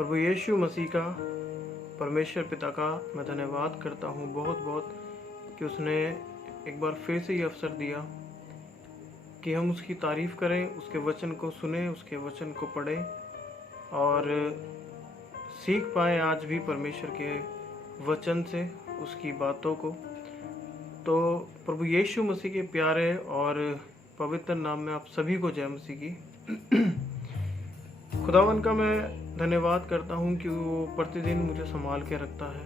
प्रभु यीशु मसीह का, परमेश्वर पिता का मैं धन्यवाद करता हूँ बहुत बहुत कि उसने एक बार फिर से ये अवसर दिया कि हम उसकी तारीफ़ करें, उसके वचन को सुने, उसके वचन को पढ़ें और सीख पाएँ आज भी परमेश्वर के वचन से उसकी बातों को। तो प्रभु यीशु मसीह के प्यारे और पवित्र नाम में आप सभी को जय मसीह की। खुदावन का मैं धन्यवाद करता हूँ कि वो प्रतिदिन मुझे संभाल के रखता है,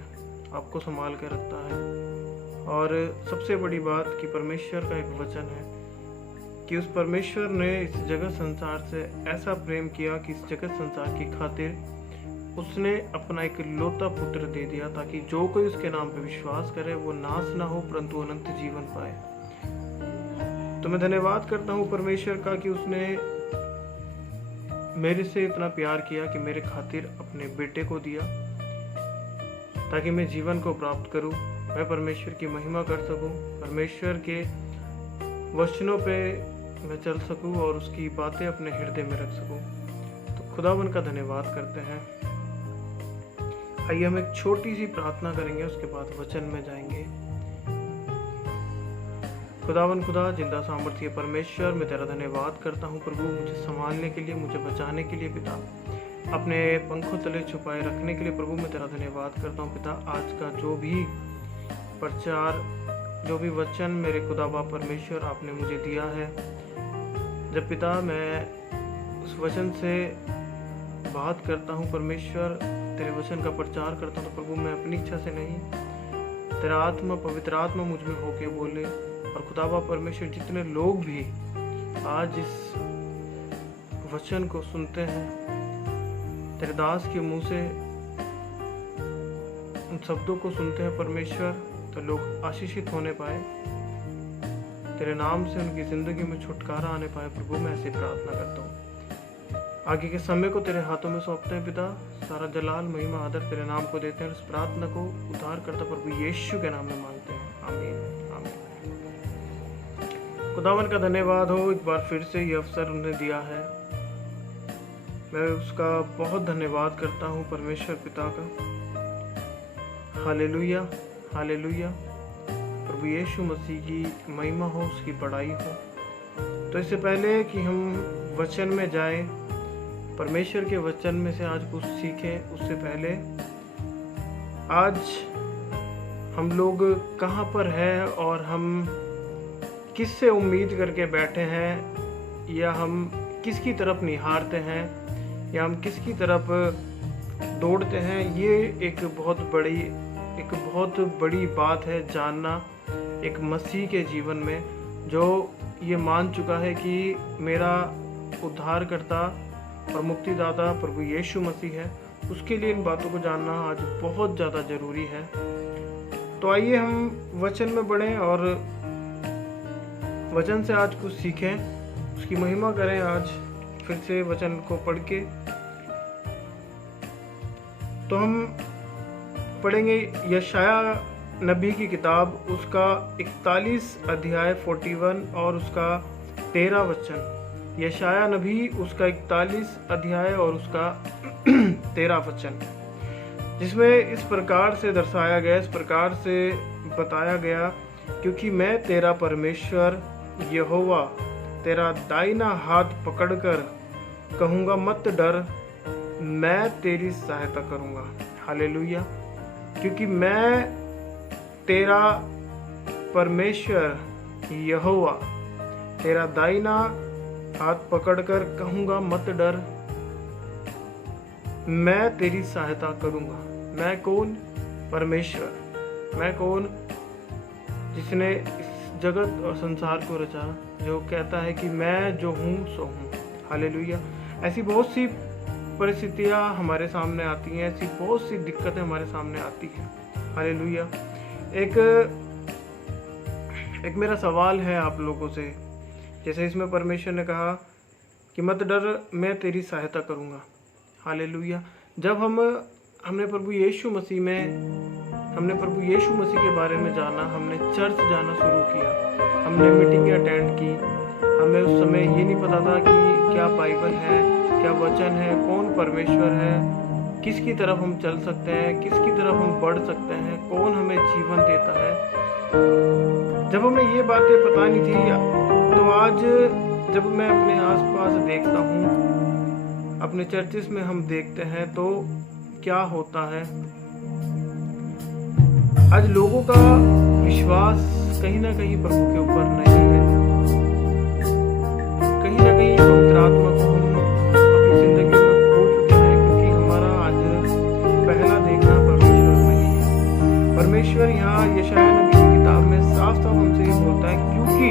आपको संभाल के रखता है। और सबसे बड़ी बात कि परमेश्वर का एक वचन है कि उस परमेश्वर ने इस जगत संसार से ऐसा प्रेम किया कि इस जगत संसार की खातिर उसने अपना एक लौता पुत्र दे दिया ताकि जो कोई उसके नाम पर विश्वास करे वो नाश ना हो परंतु अनंत जीवन पाए। तो मैं धन्यवाद करता हूँ परमेश्वर का कि उसने मेरे से इतना प्यार किया कि मेरे खातिर अपने बेटे को दिया ताकि मैं जीवन को प्राप्त करूं, मैं परमेश्वर की महिमा कर सकूं, परमेश्वर के वचनों पे मैं चल सकूं और उसकी बातें अपने हृदय में रख सकूं। तो खुदावन का धन्यवाद करते हैं। आइए हम एक छोटी सी प्रार्थना करेंगे, उसके बाद वचन में जाएंगे। खुदावन खुदा जिंदा सामर्थ्य परमेश्वर, मैं तेरा धन्यवाद करता हूँ प्रभु, मुझे संभालने के लिए, मुझे बचाने के लिए पिता, अपने पंखों तले छुपाए रखने के लिए प्रभु मैं तेरा धन्यवाद करता हूँ पिता। आज का जो भी प्रचार, जो भी वचन मेरे खुदा बाप परमेश्वर आपने मुझे दिया है, जब पिता मैं उस वचन से बात करता हूँ परमेश्वर, तेरे वचन का प्रचार करता हूँ तो प्रभु मैं अपनी इच्छा से नहीं, तेरा आत्मा, पवित्र आत्मा मुझ में होके बोले। और खुदाबा परमेश्वर जितने लोग भी आज इस वचन को सुनते हैं, तेरे दास के मुंह से उन शब्दों को सुनते हैं परमेश्वर, तो लोग आशीषित होने पाए, तेरे नाम से उनकी जिंदगी में छुटकारा आने पाए प्रभु, मैं ऐसे प्रार्थना करता हूँ। आगे के समय को तेरे हाथों में सौंपते हैं पिता, सारा जलाल महिमा आदर तेरे नाम को देते हैं। इस प्रार्थना को उद्धार करता प्रभु यीशु के नाम में मांगते हैं, आमीन आमीन। खुदावन का धन्यवाद हो, एक बार फिर से ये अवसर उन्हें दिया है, मैं उसका बहुत धन्यवाद करता हूँ परमेश्वर पिता का। हालेलुया हालेलुया, प्रभु यीशु मसीह की महिमा हो, उसकी बड़ाई हो। तो इससे पहले कि हम वचन में जाएं, परमेश्वर के वचन में से आज कुछ सीखें, उससे पहले आज हम लोग कहाँ पर हैं और हम किससे उम्मीद करके बैठे हैं, या हम किसकी तरफ निहारते हैं, या हम किसकी तरफ दौड़ते हैं, ये एक बहुत बड़ी बात है जानना एक मसीह के जीवन में, जो ये मान चुका है कि मेरा उद्धारकर्ता और मुक्तिदाता प्रभु यीशु मसीह है। उसके लिए इन बातों को जानना आज बहुत ज़्यादा ज़रूरी है। तो आइए हम वचन में बढ़ें और वचन से आज कुछ सीखें, उसकी महिमा करें। आज फिर से वचन को पढ़ के तो हम पढ़ेंगे यशाया नबी की किताब, उसका 41 अध्याय 41 और उसका 13 वचन। यशाया नबी उसका 41 अध्याय और उसका 13 वचन, जिसमें इस प्रकार से दर्शाया गया, इस प्रकार से बताया गया, क्योंकि मैं तेरा परमेश्वर यहोवा तेरा दाहिना हाथ पकड़कर कहूँगा मत डर, मैं तेरी सहायता करूँगा। हालेलुया, क्योंकि मैं तेरा परमेश्वर यहोवा तेरा दाहिना हाथ पकड़कर कहूँगा मत डर, मैं तेरी सहायता करूँगा। मैं कौन? परमेश्वर। मैं कौन? जिसने इस जगत और संसार को रचा, जो कहता है कि मैं जो हूँ सो हूँ। हालेलुया। ऐसी बहुत सी परिस्थितियाँ हमारे सामने आती हैं, ऐसी बहुत सी दिक्कतें हमारे सामने आती हैं। हालेलुया। एक मेरा सवाल है आप लोगों से, जैसे इसमें परमेश्वर ने कहा कि मत डर, मैं तेरी सहायता करूँगा। हालेलुया। जब हमने प्रभु यीशु मसीह के बारे में जाना, हमने चर्च जाना शुरू किया, हमने मीटिंग अटेंड की, हमें उस समय ये नहीं पता था कि क्या बाइबल है, क्या वचन है, कौन परमेश्वर है, किसकी तरफ हम चल सकते हैं, किसकी तरफ हम बढ़ सकते हैं, कौन हमें जीवन देता है। जब हमें ये बातें पता नहीं थी, तो आज जब मैं अपने आसपास देखता हूँ, अपने चर्चिस में हम देखते हैं तो क्या होता है। आज लोगों का विश्वास कहीं ना कहीं प्रभु के ऊपर नहीं है। कहीं ना कहीं पवित्र आत्मा को हम अपनी जिंदगी में खो चुके हैं, क्योंकि हमारा आज पहला देखना परमेश्वर नहीं है। परमेश्वर यहाँ यशायाह नबी की किताब में साफ साफ हमसे ये बोलता है, क्योंकि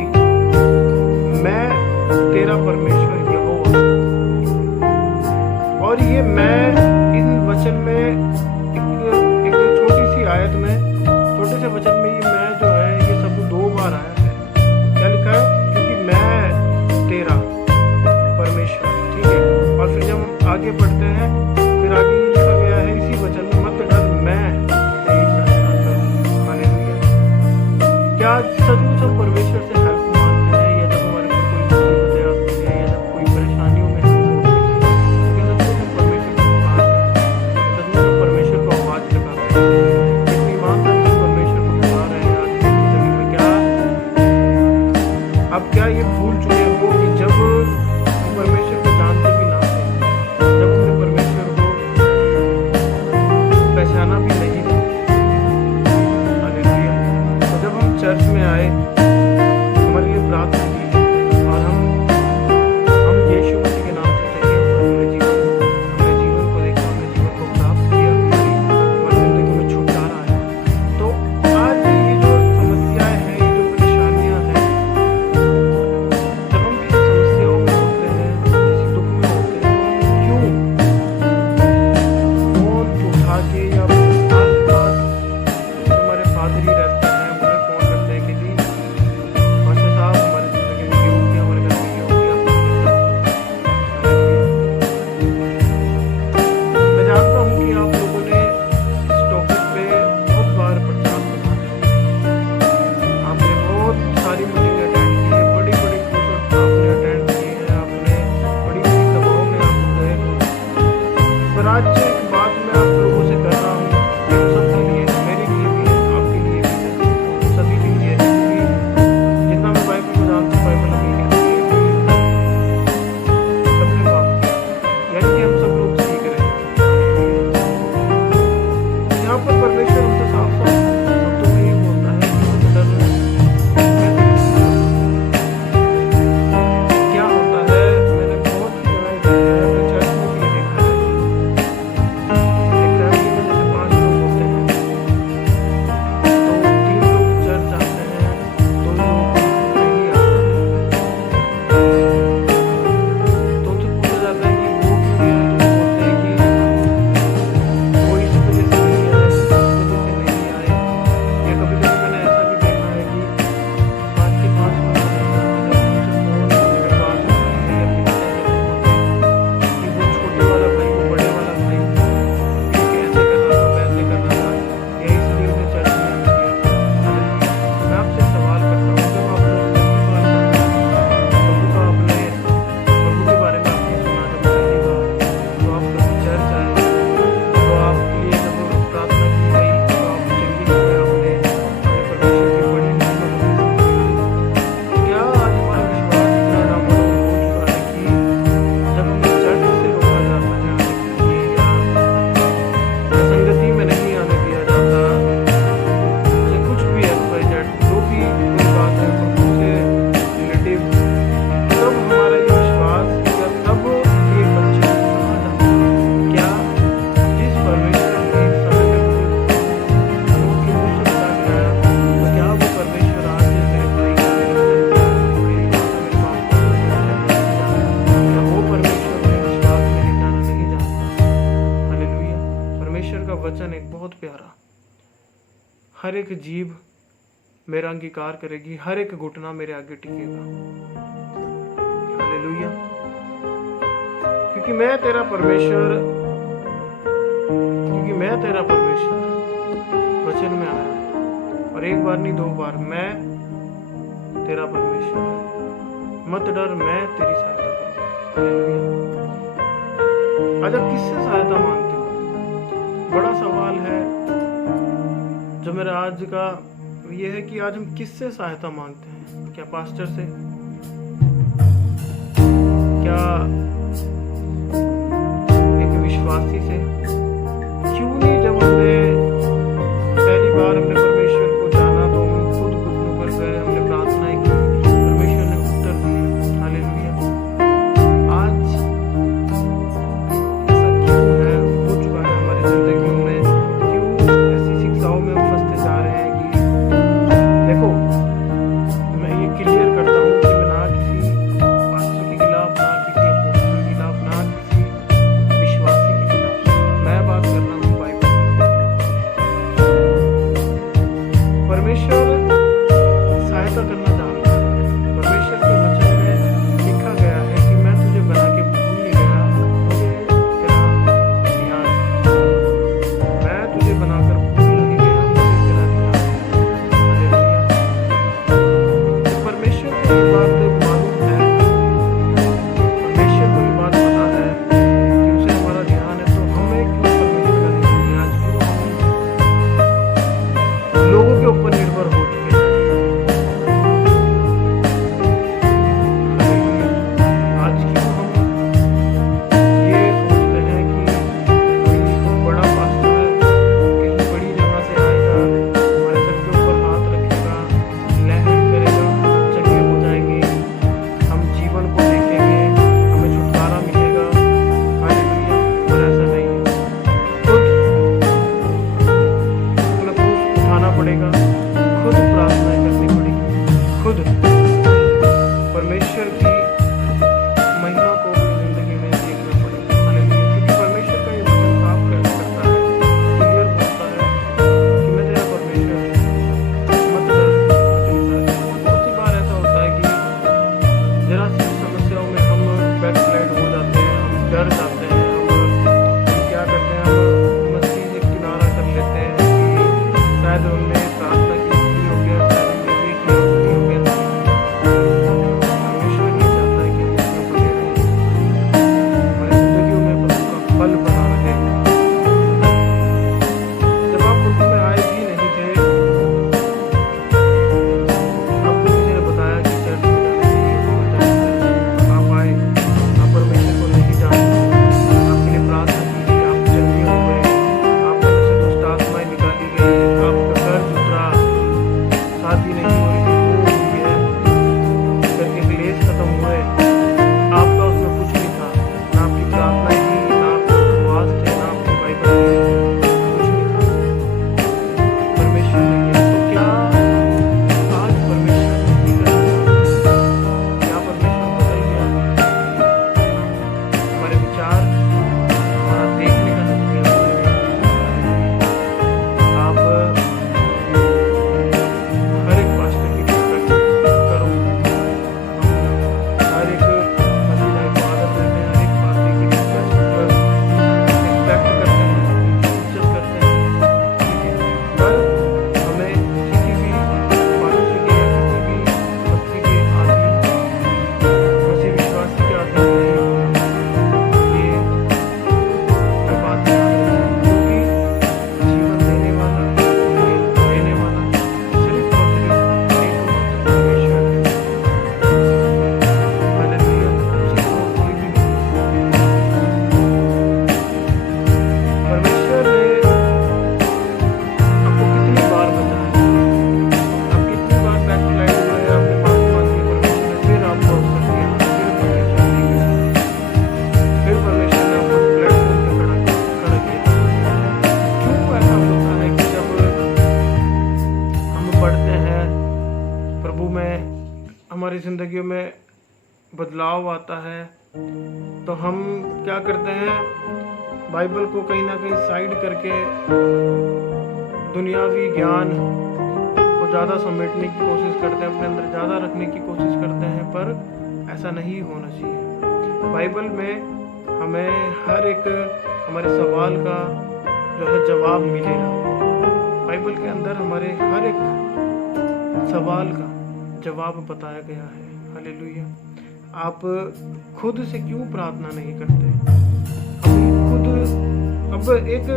मैं तेरा परमेश्वर यहोवा। और ये मैं इन वचन में एक छोटी सी आयत में, छोटे से वचन में, ये मैं जो है ये शब्द 2 बार आया है। क्या लिखा है? क्योंकि मैं तेरा परमेश्वर, ठीक है। और फिर जब हम आगे बढ़ते हैं, फिर आगे ये लिखा गया है इसी वचन में, मत डर, मैं तेरी सहायता करूंगा। हालेलुया। क्या सचमुच हम परमेश्वर से हेल्प मांगते हैं, या जब हमारे ऊपर कोई मुसीबतें आती है, या जब कोई परेशानियों में हम होते हैं, क्या सचमुच हम परमेश्वर को पुकारते हैं? सचमुच हम परमेश्वर को आवाज लगाते हैं? अब क्या ये भूल चुके हो कि जब हम परमेश्वर को जानते भी ना थे, जब हमने परमेश्वर को पहचाना भी नहीं था। हालेलुया। तो जब हम चर्च में आए, हमारे लिए प्रार्थना की और हम यीशु मसीह के नाम से चले और हमने जीवन को देखा, हमने जीवन को प्राप्त किया, हमारी जिंदगी में छुटकारा आया। तो आज ये जो समस्याएं हैं, ये जो परेशानियां हैं, वचन एक बहुत प्यारा, हर एक जीभ मेरा अंगीकार करेगी, हर एक घुटना मेरे आगे टिकेगा। हालेलुया। क्योंकि मैं तेरा परमेश्वर वचन में आया है, और एक बार नहीं 2 बार, मैं तेरा परमेश्वर, मत डर, मैं तेरी सहायता करूंगा। हालेलुया। आज आप किससे सहायता मांगते हो? बड़ा सवाल है जो मेरा आज का ये है कि आज हम किससे सहायता मांगते हैं? क्या पास्टर से? क्या एक विश्वासी से? क्यों नहीं जब हमने पहली बार हमने परमेश्वर को जाना तो हम खुद घुटनों पर गए, हमने प्रार्थनाएं की, परमेश्वर ने उत्तर दिए। हालेलुया। आज ऐसा क्यों है, हो चुका है हमारी जिंदगियों में? क्यों ऐसी शिक्षाओं में हम फंसते जा रहे हैं कि देखो, मैं ये क्लियर करता हूँ कि मैं ना किसी पास्टर के खिलाफ, ना किसी अपोस्टल के खिलाफ, ना किसी विश्वासी के खिलाफ, मैं बात कर रहा हूँ बाइबल से। परमेश्वर सहायता करना चाहता है। परमेश्वर के वचन में लिखा गया है कि मैं तुझे बना के भूल नहीं गया, मुझे तेरा ध्यान है। मैं तुझे बनाकर भूल नहीं गया, मुझे तेरा ध्यान है। हालेलुया। तो परमेश्वर को ये बात मालूम है, परमेश्वर को ये बात पता है कि उसे हमारा ध्यान है, तो हमें क्यों परमेश्वर का ध्यान है? आज क्यों हम लोगों के ऊपर निर्भर हो चुके हैं? हालेलुया। आज क्यों हम ये सोचते हैं कि कोई बड़ा पास्टर कहीं बड़ी जगह से आएगा, हमारे सर के ऊपर हाथ रखेगा, लहर करेगा, चंगे हो जाएंगे, हम जीवन को देखेंगे, हमें छुटकारा मिलेगा। हालेलुया। पर ऐसा नहीं है। खुद अपना क्रूस उठाना पड़ेगा, खुद प्रार्थना करनी पड़ेगी, खुद परमेश्वर की महिमा को अपनी जिंदगी में देखना पड़ेगा। हालेलुया। क्योंकि परमेश्वर का ये वचन साफ करता है, क्लियर बोलता है कि मैं तेरा परमेश्वर हूँ, मत डर, मैं तेरे साथ हूँ। बहुत सी बार ऐसा होता है कि जरा सी समस्याओं में हम बैकस्लाइड हो जाते हैं, हम डर जाते हैं, हम क्या करते हैं, हम मस्ती से किनारा कर लेते हैं कि शायद हमने प्रार्थना की इसलिए हो गया, शायद हमने ये किया इसलिए हो गया। परमेश्वर नहीं चाहता है कि हम उसमें बने रहें, हमारी जिंदगियों में प्रभु का फल बना रहे। जब आप प्रभु में आए भी नहीं थे, आपको किसी ने बताया कि चर्च में जाना चाहिए, वो चर्च में आप आए, आप परमेश्वर को नहीं जानते, आपके लिए प्रार्थना की गई, आप चंगे हुए, आपके में से दुष्ट आत्माएं निकाली गई, आपका कर्ज उतरा, शादी नहीं हो रही थी, वो हुई है, घर के क्लेश खत्म हुए, आपका उसमें कुछ नहीं था, ना आपकी प्रार्थना की, ना आपके उपवास थे, ना आपकी बाइबल थी, कुछ नहीं था। परमेश्वर ने किया। तो क्या आज परमेश्वर नहीं करना चाहता? क्या परमेश्वर बदल गया? हमारे विचार, हमारा देखने का नजरिया बदल गया। आप हर एक पास्टर की रिस्पेक्ट करो। हम हर एक मसीहाई को आदर देते हैं, हर एक पास्टर की रिस्पेक्ट करते हैं, उनकी इज्जत करते हैं, ठीक है। पर हमें किसी भी पास्टर के, किसी भी मसीह के आदि, मसीह विश्वासी के आदि नहीं होना। ये मैं बात याद रखूं, क्योंकि जीवन देने वाला, देने वाला सिर्फ और सिर्फ एकमात्र परमेश्वर है। हालेलुया। उसी को कोई भी नहीं। परमेश्वर ने आपको कितनी बार बचाया, आप कितनी बार बैकस्लाइड हुए, आपने माफी मांगी, परमेश्वर ने फिर आपको अवसर दिया, फिर परमेश्वर ने गया, फिर परमेश्वर ने आपको प्लेटफॉर्म पे खड़ा किया। क्यों ऐसा होता है कि जब हम पढ़ते हैं प्रभु में, हमारी जिंदगियों में बदलाव आता है, तो हम क्या करते हैं, बाइबल को कहीं ना कहीं साइड करके दुनियावी ज्ञान को ज़्यादा समेटने की कोशिश करते हैं, अपने अंदर ज़्यादा रखने की कोशिश करते हैं, पर ऐसा नहीं होना चाहिए। बाइबल में हमें हर एक हमारे सवाल का जो है जवाब मिलेगा। बाइबल के अंदर हमारे हर एक सवाल का जवाब बताया गया है। हालेलुया। आप खुद से क्यों प्रार्थना नहीं करते? हम खुद अब एक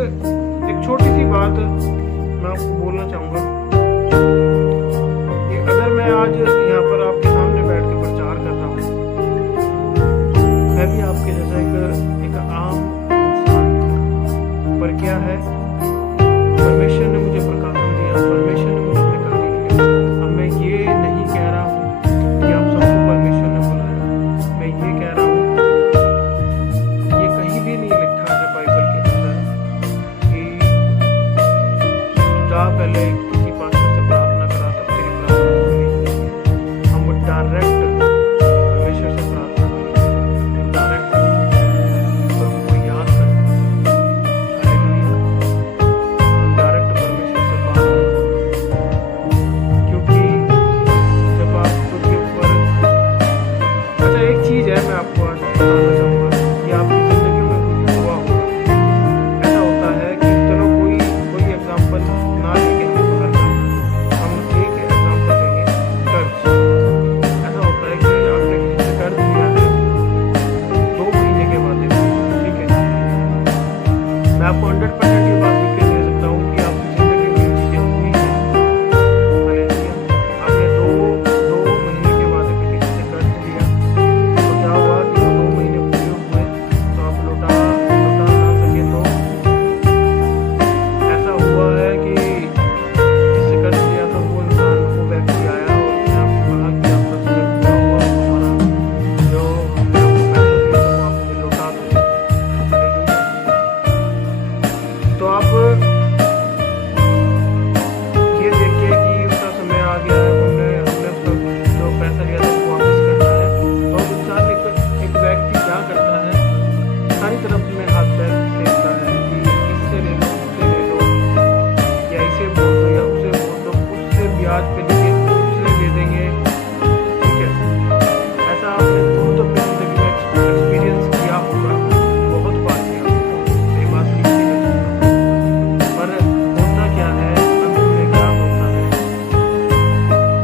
छोटी सी बात मैं आपको बोलना चाहूँगा कि अगर मैं आज यहाँ पर आपके सामने बैठ के प्रचार कर रहा हूँ, मैं भी आपके जैसा एक आम इंसान, पर क्या है, परमेश्वर ने मुझे प्रकाशन दिया, परमेश्वर ने मुझे अपने कार्य किया। अब मैं ये नहीं कह रहा हूँ कि आप सबको परमेश्वर ने बुलाया, मैं ये कह रहा हूँ, ये कहीं भी नहीं लिखा है बाइबल के अंदर कि जा पहले किसी पास्टर से प्रार्थना करा तब तेरी प्रार्थना सुनी। हम डायरेक्ट परमेश्वर से प्रार्थना करें, डायरेक्ट प्रभु को याद करते हैं। हालेलुया। हम डायरेक्ट परमेश्वर से बात करते हैं, क्योंकि जब आप खुद के ऊपर, अच्छा एक चीज़ है मैं आपको आज बताना चाहूँगा कि आपकी ज़िंदगी में कुछ हुआ होगा। ऐसा होता है कि चलो कोई एग्जाम्पल ना लेके हम बाहर का, हम एक एग्जाम्पल लेंगे, कर्ज। ऐसा होता है कि आपने किसी से कर्ज लिया है 2 महीने के बाद देना, ठीक है। मैं आपको 100% ये बात लिख के दे सकता हूँ कि आपकी ज़िंदगी में ये चीज़ें हुई हैं। हालेलुया। आपने दो महीने के बाद किसी से कर्ज लिया, तो क्या हुआ कि वो 2 महीने पूरे हुए तो आप लौटा ना सके, तो ऐसा हुआ है कि जिससे कर्ज लिया था वो इंसान, वो व्यक्ति आया और उसने आपको कहा कि आपका जो पूरा हुआ हमारा जो हमने आपको पैसा दिया था वो आपको लौटा दो। हालेलुया। तो आप ये देखिए कि उसका समय आ गया है, हमने उसका जो पैसा लिया था वो वापस करना है। तो इंसान एक व्यक्ति क्या करता है, सारी तरफ में हाथ पैर फेरता है कि इससे ले लो, उससे ले लो, या इसे बोल दो या उसे बोल दो, उससे ब्याज पे लेंगे, उससे दे देंगे, ठीक है। ऐसा आपने खुद अपनी जिंदगी में एक्सपीरियंस किया होगा, बहुत बार किया होगा, मेरी बात लिखी नहीं। पर होता क्या है, अंत में क्या होता है,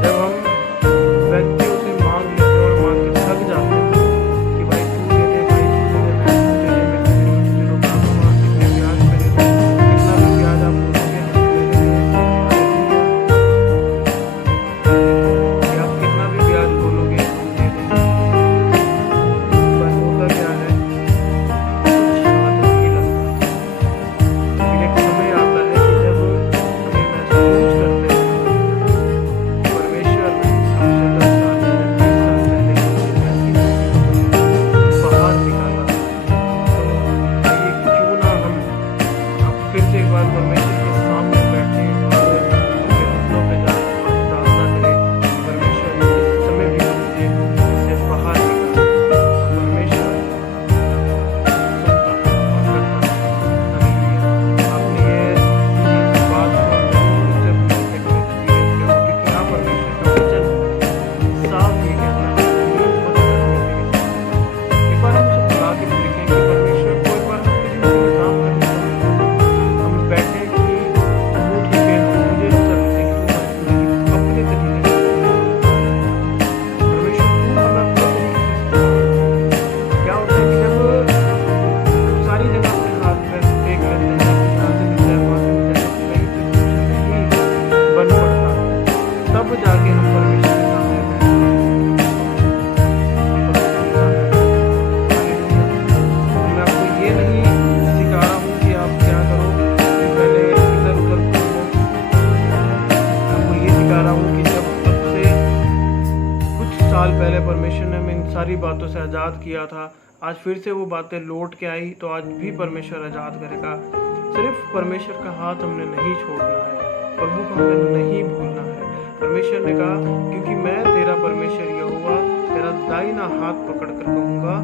जब हम व्यक्तियों से मांग लेते हैं और मांग के थक जाते हैं कि भाई तू दे दे, भाई तू दे दे, मैं तू दे दे, मैं तुझे लौटा दूंगा, कितने ब्याज पे दे दो, कितना भी ब्याज आप बोलोगे हम दे देंगे। हालेलुया। कि आप कितना भी ब्याज बोलोगे हम दे देंगे। पर होता क्या है, कुछ हाथ नहीं लगता। फिर एक समय आता है कि जब हम ये महसूस करते हैं कि परमेश्वर हमसे 10 साल पहले, 20 साल पहले मुझे ऐसी मुसीबतों से बाहर निकाला, तो आइए क्यों ना हम अब फिर से एक बार परमेश्वर के सामने बैठे और उनके घुटनों पे जाए और प्रार्थना करें कि परमेश्वर इस समय भी मुझे इससे बाहर निकाले। तो परमेश्वर सुनता है और करता है। हालेलुया। आपने ये बात को जरूर से अपने एक्सपीरियंस किया हो, क्योंकि यहाँ परमेश्वर का वचन साफ ये कहता है कि मत करने के साथ। एक बार हम उसे बुला के देखें कि परमेश्वर को एक बार हम किसी में काम करने हम बैठे कि तू ठीक है, मुझे अवसर दे कि तू हमारी अपने तरीके से परमेश्वर तू हमें अपने तरीके से सिखा। क्या होता है कि जब सारी जगह अपने हाथ में देख लेते हैं कि यहाँ से मिल जाए, वहाँ से मिल जाए, कहीं से कुछ नहीं बन पड़ता, तब जाके हम परमेश्वर के सामने बैठते हैं। हम परमेश्वर के सामने बैठते हैं। हालेलुया। मैं आपको ये नहीं सिखा रहा हूँ कि आप क्या करो कि पहले इधर उधर घूमो। मैं आपको ये सिखा रहा हूँ कि जब अब से कुछ साल पहले परमेश्वर ने हमें इन सारी बातों से आज़ाद किया था, आज फिर से वो बातें लौट के आई, तो आज भी परमेश्वर आज़ाद करेगा। सिर्फ परमेश्वर का हाथ हमने नहीं छोड़ना है, प्रभु को हमें नहीं भूलना है। परमेश्वर ने कहा, क्योंकि मैं तेरा परमेश्वर यहोवा तेरा दाहिना हाथ पकड़ कर कहूँगा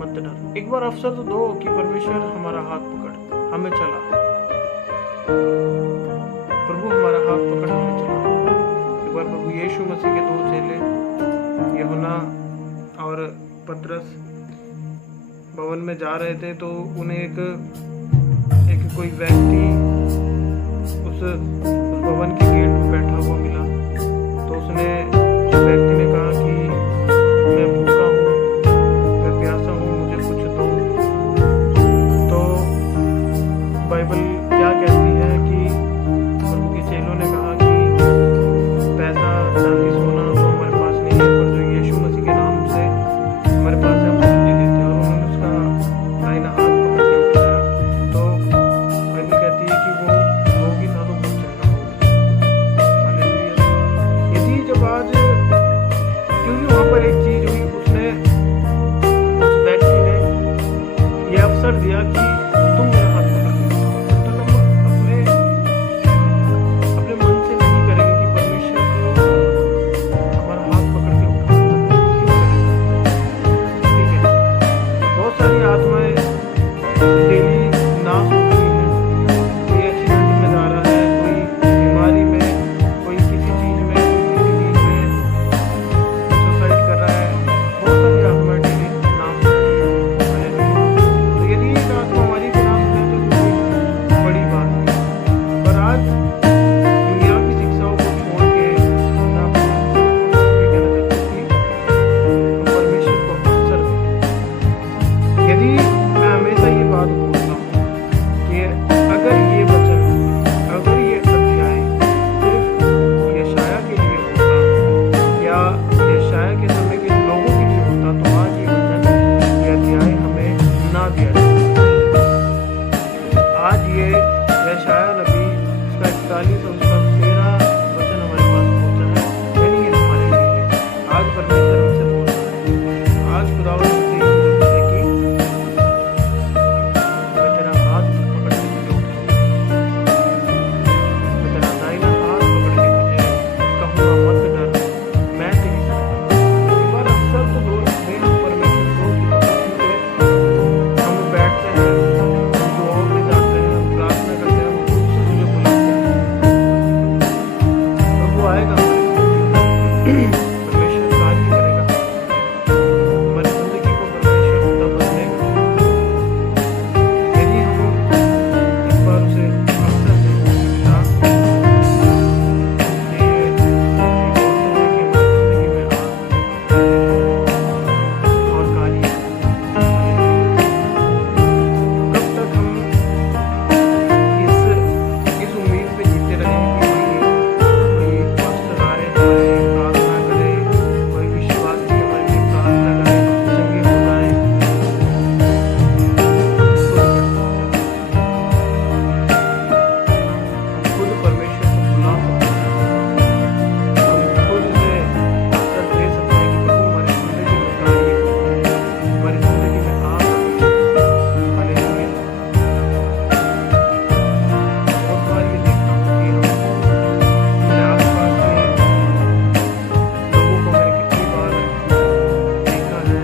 मत डर। एक बार अवसर तो दो कि परमेश्वर हमारा हाथ पकड़ हमें चला, प्रभु हमारा हाथ पकड़ हमें चला। एक बार प्रभु यीशु मसीह के 2 चेले यूहन्ना और पतरस भवन में जा रहे थे, तो उन्हें एक कोई व्यक्ति उस भवन के गेट पे बैठा हुआ मिला। तो उसने उस व्यक्ति ने कहा कि मैं भूखा हूँ, मैं प्यासा हूँ, मुझे कुछ दो। तो आएगा परमेश्वर कार्य करेगा हमारी जिंदगी को परमेश्वर पिता बदलेगा यदि हम एक बार उसे अवसर दें कि पिता ये बोलते हैं कि हमारी जिंदगी में और कार्य कब तक हम इस उम्मीद पे जीते रहे कि कोई पास्टर आए हमारे लिए प्रार्थना करे, कोई विश्वासी हमारे लिए प्रार्थना करे, संगीत गाए, हम खुद परमेश्वर को बुला सकते हैं, हम खुद उसे अवसर दे सकते हैं कि प्रभु हमारी जिंदगी में कार्य करो, हमारी जिंदगी में आप हालेलुया। बहुत बार ये देखता हूँ कि हम मेरे आसपास के लोगों को मैंने कितनी बार देखा है,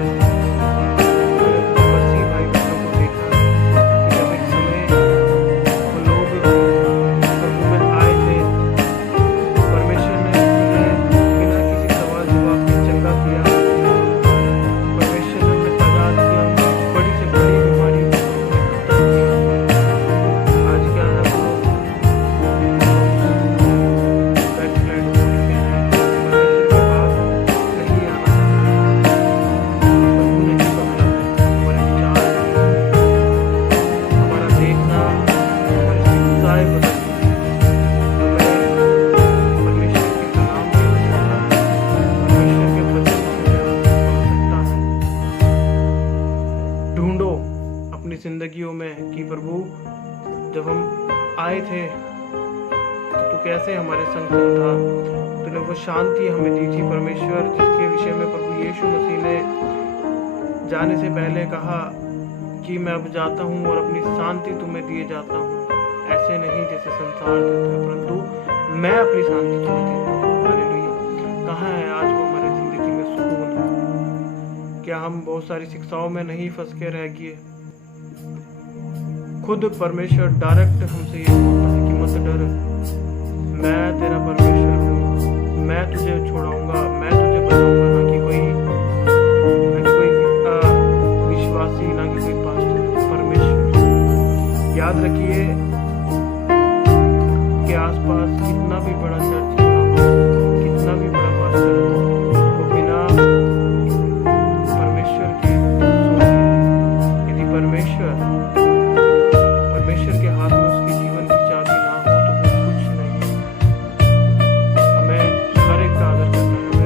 मेरे मसीह भाई बहनों को देखा है कि जब एक समय वो लोग प्रभु में आए थे, परमेश्वर ने उन्हें बिना किसी सवाल जवाब के चंगा किया, परमेश्वर ने उन्हें आजाद किया, उन्हें बड़ी से बड़ी बीमारियों से उन्हें खत्म किया। आज क्या है वो लोग बैकस्लाइड हो चुके हैं, परमेश्वर के पास नहीं आना चाहते, प्रभु ने ही बदला है हमारे विचार, हमारा देखना, हमारी शिक्षाएं बदल दी। हमें परमेश्वर के कलाम की आवश्यकता है, परमेश्वर के वचन की आवश्यकता है। ढूंढो अपनी जिंदगियों में कि प्रभु जब हम आए थे तो तू कैसे हमारे संग था, तूने वो शांति हमें दी थी परमेश्वर, जिसके विषय में प्रभु यीशु मसीह ने जाने से पहले कहा कि मैं अब जाता हूँ और अपनी शांति तुम्हें दिए जाता हूँ, ऐसे नहीं जैसे संसार देता है, परंतु मैं अपनी शांति तुम्हें देता हूँ। हालेलुया। कहाँ है आज वो हमारी जिंदगी में सुकून? क्या हम बहुत सारी शिक्षाओं में नहीं फंस के रह गए? खुद परमेश्वर डायरेक्ट हमसे ये बोलता है कि मत डर, मैं तेरा परमेश्वर हूँ, मैं तुझे छोड़ाऊंगा, मैं तुझे बचाऊंगा, ना कि कोई विश्वासी, ना कि कोई पास्टर, परमेश्वर। याद रखिए कि आसपास कितना भी बड़ा चर्च क्यों ना हो, कितना भी बड़ा पास्टर हो, वो बिना परमेश्वर के सोए। यदि परमेश्वर के हाथ में उसके जीवन की चाबी ना हो तो वो कुछ नहीं है। हमें हर एक का आदर करना है,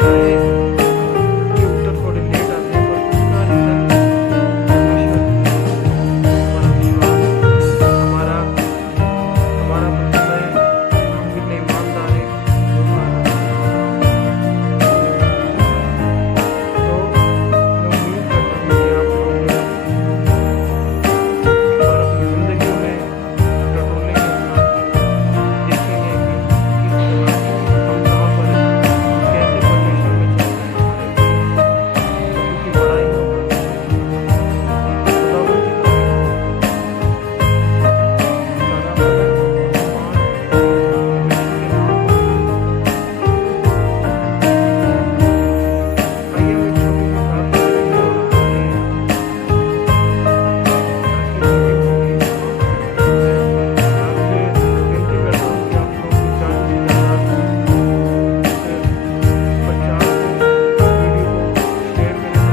चाहे उसके उत्तर थोड़े लेट आते हैं, पर उसका रीजन परमेश्वर, हमारा विश्वास, हमारा हमारा प्रभु में हम कितने ईमानदार हैं वो कारण है। तो मैं उम्मीद करता हूँ कि आप लोग एक बार अपनी जिंदगी में टटोलेंगे अपना आप को, देखेंगे कि किस जगह हम कहाँ पर हैं, हम कैसे परमेश्वर में चल रहे हैं। हालेलुया। प्रभु की बड़ाई हो, परमेश्वर की महिमा हो, खुदावंद की तारीफ हो। सारा आदर और सम्मान परमेश्वर के नाम को हो। आइए हम एक छोटी सी प्रार्थना करेंगे और अपनी आज की मीटिंग को भी समाप्त करेंगे। मैं आपसे विनती करता हूँ कि आप लोग ज़्यादा से ज़्यादा इस प्रचार को, इस वीडियो को शेयर करें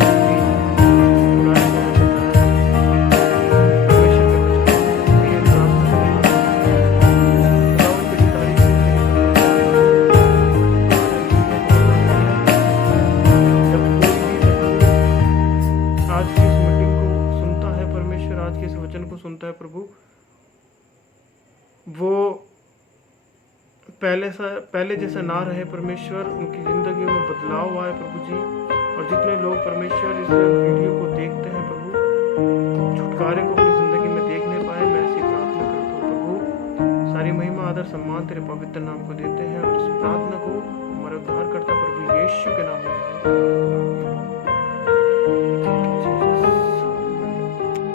ताकि और लोग भी जुड़ाए जाएं, बचाए जाएं परमेश्वर के वचन से। आइए हम प्रार्थना करेंगे। खुदावंद तेरी तारीफ है, तेरी प्रशंसा करते हैं। हालेलुया, धन्यवाद तेरा। जब कोई भी प्रभु आज की इस मीटिंग को सुनता है परमेश्वर, आज के इस वचन को सुनता है प्रभु, वो पहले जैसा ना रहे परमेश्वर, उनकी जिंदगी में बदलाव आए प्रभु जी। और जितने लोग परमेश्वर इस वीडियो को देखते हैं प्रभु, छुटकारे को अपनी जिंदगी में देखने पाए, मैं ऐसी प्रार्थना करता हूँ प्रभु। सारी महिमा आदर सम्मान तेरे पवित्र नाम को देते हैं और इस प्रार्थना को हमारे उद्धारकर्ता प्रभु यीशु के नाम में मांगते हैं। आमीन। Thank you, Jesus.